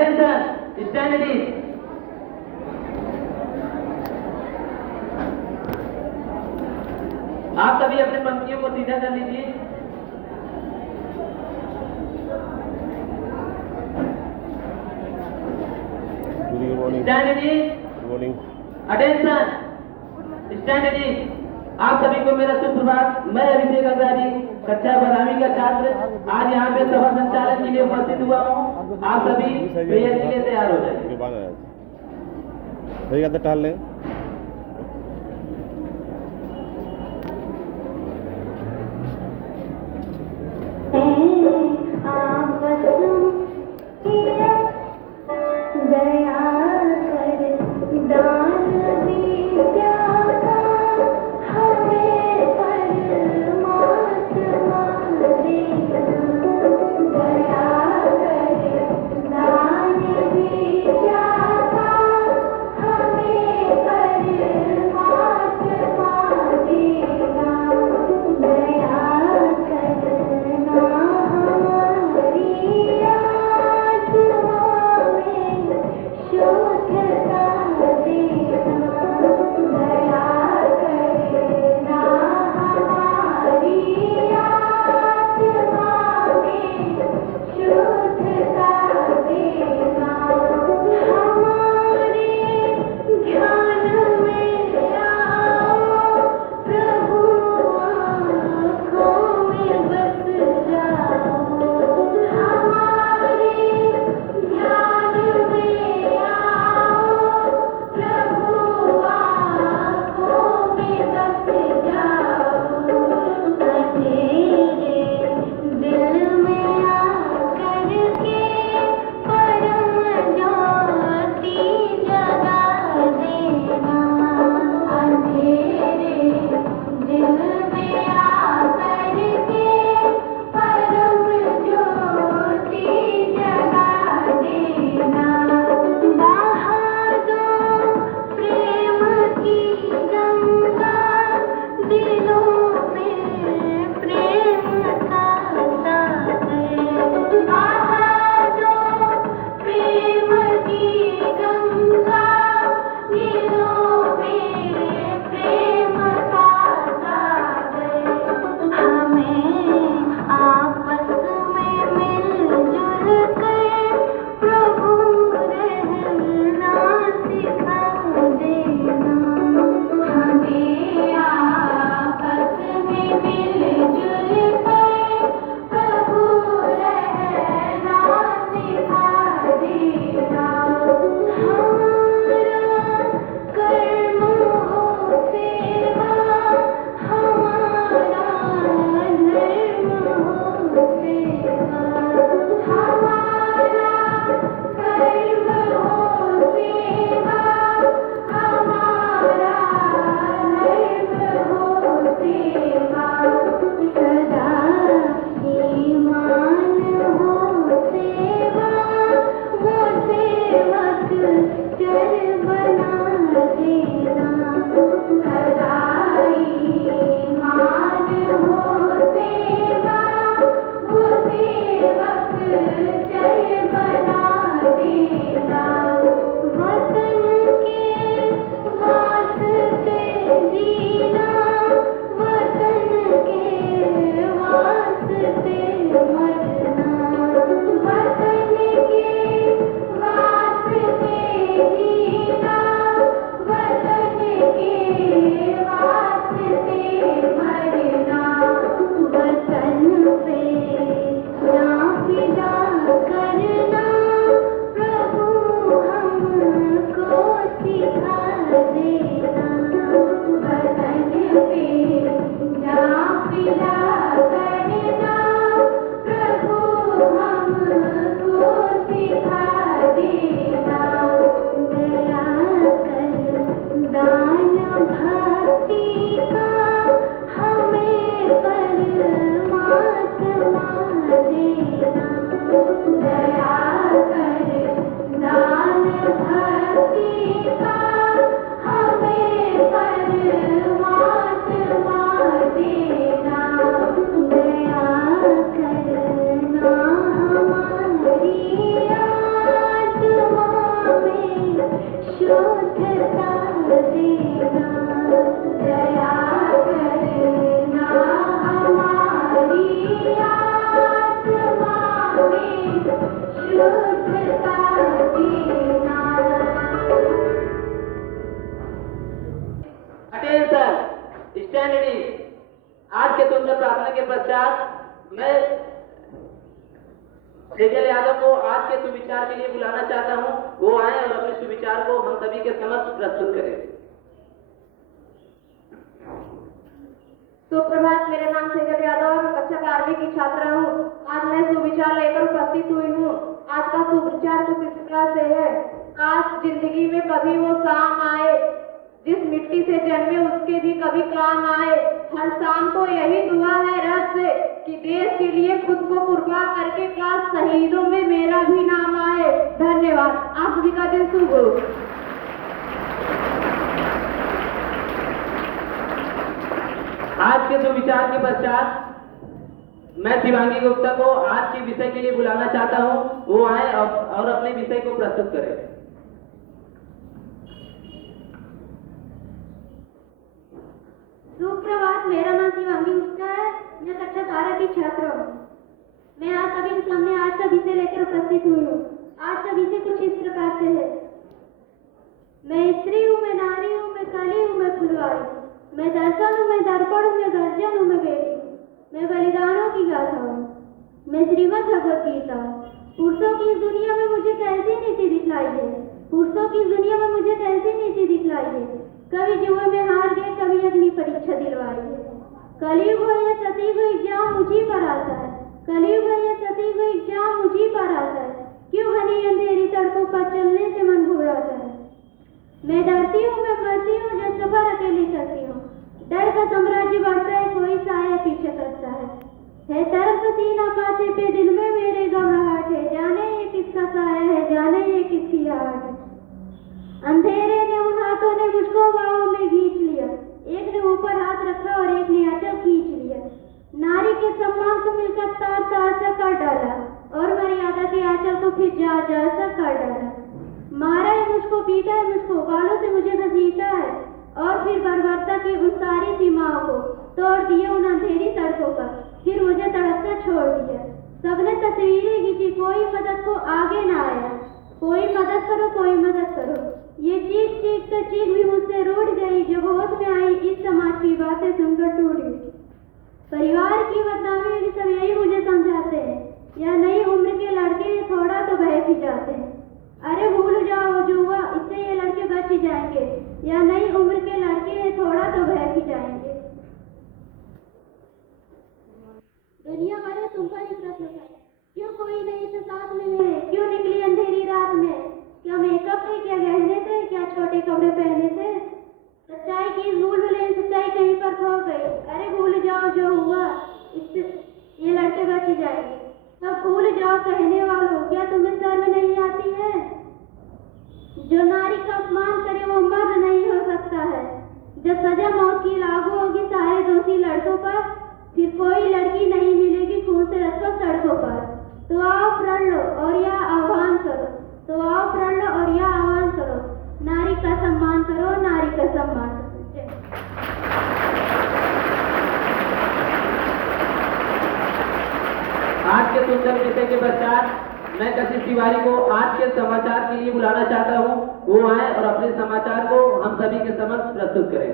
Stand it is. आप सभी अपने पंक्तियों को सीधा कर लीजिए। Stand it is. Attention. Stand it is. आप सभी को मेरा सुप्रभात। मैं अभिषेक अग्रवाल, कक्षा 12वीं का छात्र, आज यहाँ पे सभा संचालन के लिए उपस्थित हुआ हूँ। आप सभी प्रेयर के लिए तैयार हो जाइए। टाल लें। Attention stand. आज के सुंदर प्रार्थना के पश्चात मैं सेजल यादव को आज के सुविचार के लिए बुलाना चाहता हूं। वो आए और अपने सुविचार को हम सभी के समक्ष प्रस्तुत करें। सुप्रभात, मेरा नाम सेजल यादव है। मैं कक्षा 12वीं की छात्रा हूँ। आज मैं सुविचार लेकर उपस्थित हुई हूँ। आज का सुविचार कुछ इस प्रकार से है। आज जिंदगी में कभी वो शाम आए, जिस मिट्टी से जन्मे उसके भी कभी काम आए। हर शाम को यही दुआ है रब से कि देश के लिए खुद को कुर्बान करके काश शहीदों में मेरा भी नाम आए। धन्यवाद। आप सभी का दिन शुभ हो। आज के सुविचार के पश्चात मैं शिवांगी गुप्ता को आज के विषय के लिए बुलाना चाहता हूं। वो आए और अपने विषय को प्रस्तुत करें। सुप्रभात, मेरा नाम शिवांगी गुप्ता है। मैं कक्षा 12 की छात्र हूँ। मैं आप सभी के सामने आज का विषय लेकर उपस्थित हुई हूँ। आज का विषय कुछ इस प्रकार से है। मैं स्त्री हूँ, मैं नारी हूँ, मैं कली हूँ, मैं फुलवारी हूँ, मैं दर्शन हूँ, मैं दर्पण हूँ, मैं गर्जन हूँ, मैं बेटी हूँ, मैं बलिदानों की गाथा हूँ, मैं श्रीमद् भगवत गीता हूँ। पुरुषों की इस दुनिया में मुझे कैसी नीति दिखलाई है, पुरुषों की इस दुनिया में मुझे कैसी नीति दिखलाई है। कभी जुए में हार गए, कभी अग्नि परीक्षा दिलवाई है। कलयुग है या सतयुग एग्जाम मुझी पर आता है, कलयुग है या सतयुग एग्जाम मुझी पर आता है। क्यों घनी अंधेरी सड़कों पर चलने से मन घबराता है। मैं डरती हूँ, मैं मरती हूँ, जब सफर अकेली करती हूँ। डर का साम्राज्य बढ़ता है, कोई साया पीछे करता है तरफ सीना कांटे पे, दिल में मेरे घबराहट है। जाने ये किसका साया है, जाने ये किसकी आहट है। अंधेरे ने उन हाथों ने मुझको बाहों में खींच लिया, एक ने ऊपर हाथ रखा और एक ने आंचल खींच लिया। नारी के सम्मान को मिलकर तार तार सा कर डाला और मर्यादा के आंचल को फिर जार जार सा कर डाला। मारा है मुझको, पीटा है मुझको, बालों से मुझे घसीटा है और फिर बर्बरता की उन सारी सीमाओं को तोड़ दिया उन अंधेरी सड़कों पर, फिर मुझे तड़पता छोड़ दिया। सबने तस्वीरें खींची, कोई मदद को आगे ना आया। कोई मदद करो, कोई मदद करो। ये चीख चीख कर चीख भी मुझसे रूठ गई, जो होश में आई इस समाज की बातें सुनकर टूट गई। परिवार की बदनामी सब यही मुझे समझाते हैं, या नई उम्र के लड़के थोड़ा तो बहक ही जाते हैं। अरे भूल जाओ जो हुआ, इससे ये लड़के बच ही जाएंगे, या नई उम्र के लड़के थोड़ा तो बहक ही जाएंगे। दुनिया भरे तुम पर ही प्रश्न है, क्यों कोई नहीं था साथ में मेरे, क्यों निकली अंधेरी रात में। क्या मेकअप थे, क्या गहने थे, क्या छोटे कपड़े पहने थे। सच्चाई की भूल भुलैया, सच्चाई कहीं पर खो गई। अरे भूल जाओ जो हुआ, इससे ये लड़के बच ही जाएंगे। सब भूल जाओ कहने वालों, क्या तुम्हें शर्म नहीं आती है। जो नारी का अपमान करे वो मर्द नहीं हो सकता है। जब सजा मौत की लागू होगी सारे दोषी लड़कों पर, फिर कोई लड़की नहीं मिलेगी खून से रखो सड़कों पर। तो आओ प्रण लो और यह आह्वान करो, तो आओ प्रण लो और यह आह्वान करो, नारी का सम्मान करो, नारी का सम्मान करो। आज के सुंदर विषय के पश्चात मैं कशिश तिवारी को आज के समाचार के लिए बुलाना चाहता हूँ। वो आए और अपने समाचार को हम सभी के समक्ष प्रस्तुत करें।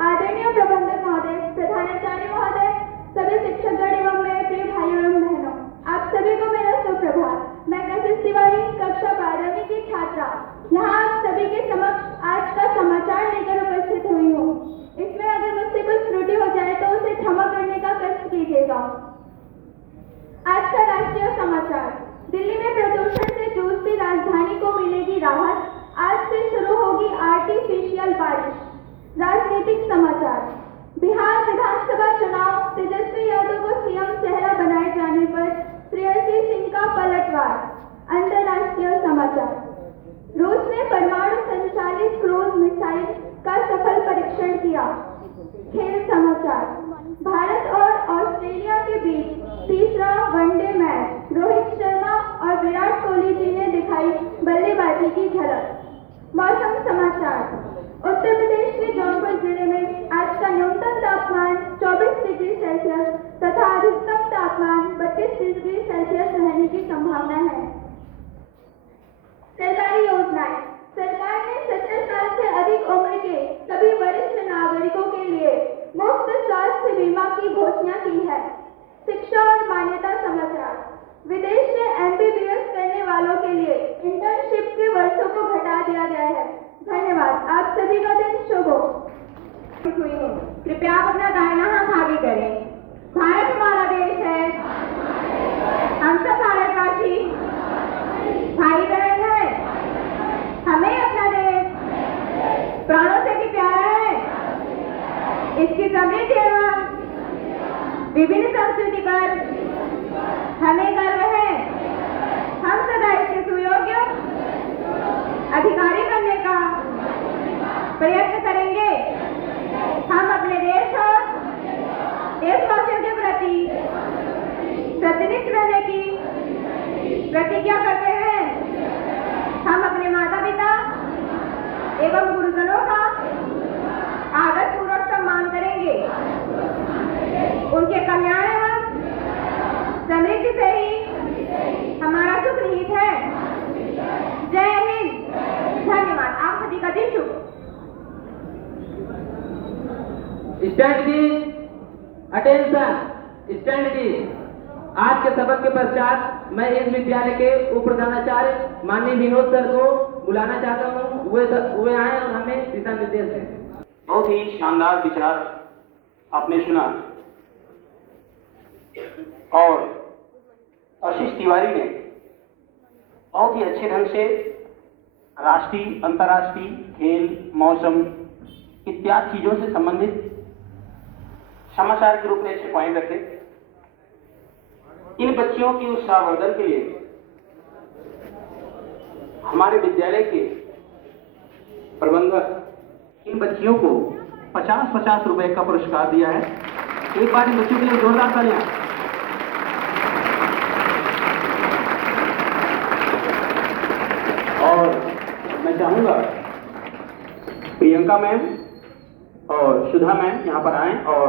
आदरणीय प्रबंधक महोदय, प्रधानाचार्य महोदय, सभी शिक्षकगण एवं मेरे प्रिय भाइयों एवं बहनों, आप सभी को मेरा सुप्रभात। मैं कशिश तिवारी कक्षा 12वीं की छात्रा यहाँ आप सभी के समक्ष आज का समाचार लेकर उपस्थित हुई हूँ। इसमें अगर मुझसे कुछ त्रुटि हो जाए तो उसे क्षमा करने का कष्ट कीजिएगा। आज का राष्ट्रीय समाचार। दिल्ली में प्रदूषण से जूझती राजधानी को मिलेगी राहत, आज से शुरू होगी आर्टिफिशियल बारिश। राजनीतिक समाचार। बिहार विधानसभा चुनाव, तेजस्वी यादव को सीएम चेहरा बनाए जाने पर श्रेयसी सिंह का पलटवार। अंतर्राष्ट्रीय समाचार। रूस ने परमाणु संचालित क्रूज मिसाइल का सफल परीक्षण किया। खेल समाचार। भारत और ऑस्ट्रेलिया के बीच तीसरा वनडे मैच, रोहित शर्मा और विराट कोहली योजनाएं। सरकार ने 70 साल से अधिक उम्र के सभी वरिष्ठ नागरिकों के लिए मुफ्त स्वास्थ्य बीमा की घोषणा की है। शिक्षा और मान्यता समाचार। विदेश में MBBS करने वालों के लिए इंटर्नशिप के वर्षों को घटा दिया गया है। धन्यवाद। आप सभी का दिन शुभ हो। कृपया आप अपना दाहिना हाथ आगे करें। भारत हमारा देश है, हम सब भारतवासी भाई बहन हैं। हमें अपना देश प्राणों से भी प्यारा है। इसकी समृद्धि एवं विभिन्न संस्कृति पर हमें गर्व है। हम सदा इसके सुयोग्य अधिकारी बनने का प्रयत्न करेंगे। हम अपने देश और देशवासियों के प्रति सत्यनिष्ठ रहने की प्रतिज्ञा करते हैं। हम अपने माता पिता एवं गुरुजनों का आदर पूर्वक सम्मान करेंगे। उनके कल्याण एवं समृद्धि से ही हमारा सुख निहित है। जय हिंद। धन्यवाद। आप सभी का दिन शुभ। स्टैंड जी, अटेंशन, स्टैंड जी। आज के सबक के पश्चात मैं इस विद्यालय के उप प्रधानाचार्य माननीय विनोद सर को बुलाना चाहता हूँ। वे आए और हमें दिशा निर्देश दें। बहुत ही शानदार विचार आपने सुना और आशीष तिवारी ने बहुत ही अच्छे ढंग से राष्ट्रीय, अंतर्राष्ट्रीय खेल, मौसम इत्यादि चीजों से संबंधित समाचार के रूप में अच्छे पॉइंट रखे। इन बच्चियों की उत्साहवर्धन के लिए हमारे विद्यालय के प्रबंधक इन बच्चियों को 50-50 रुपए का पुरस्कार दिया है। एक बार इन बच्चों के लिए जोरदार तालियां। और मैं चाहूंगा प्रियंका मैम और सुधा मैम यहाँ पर आएं और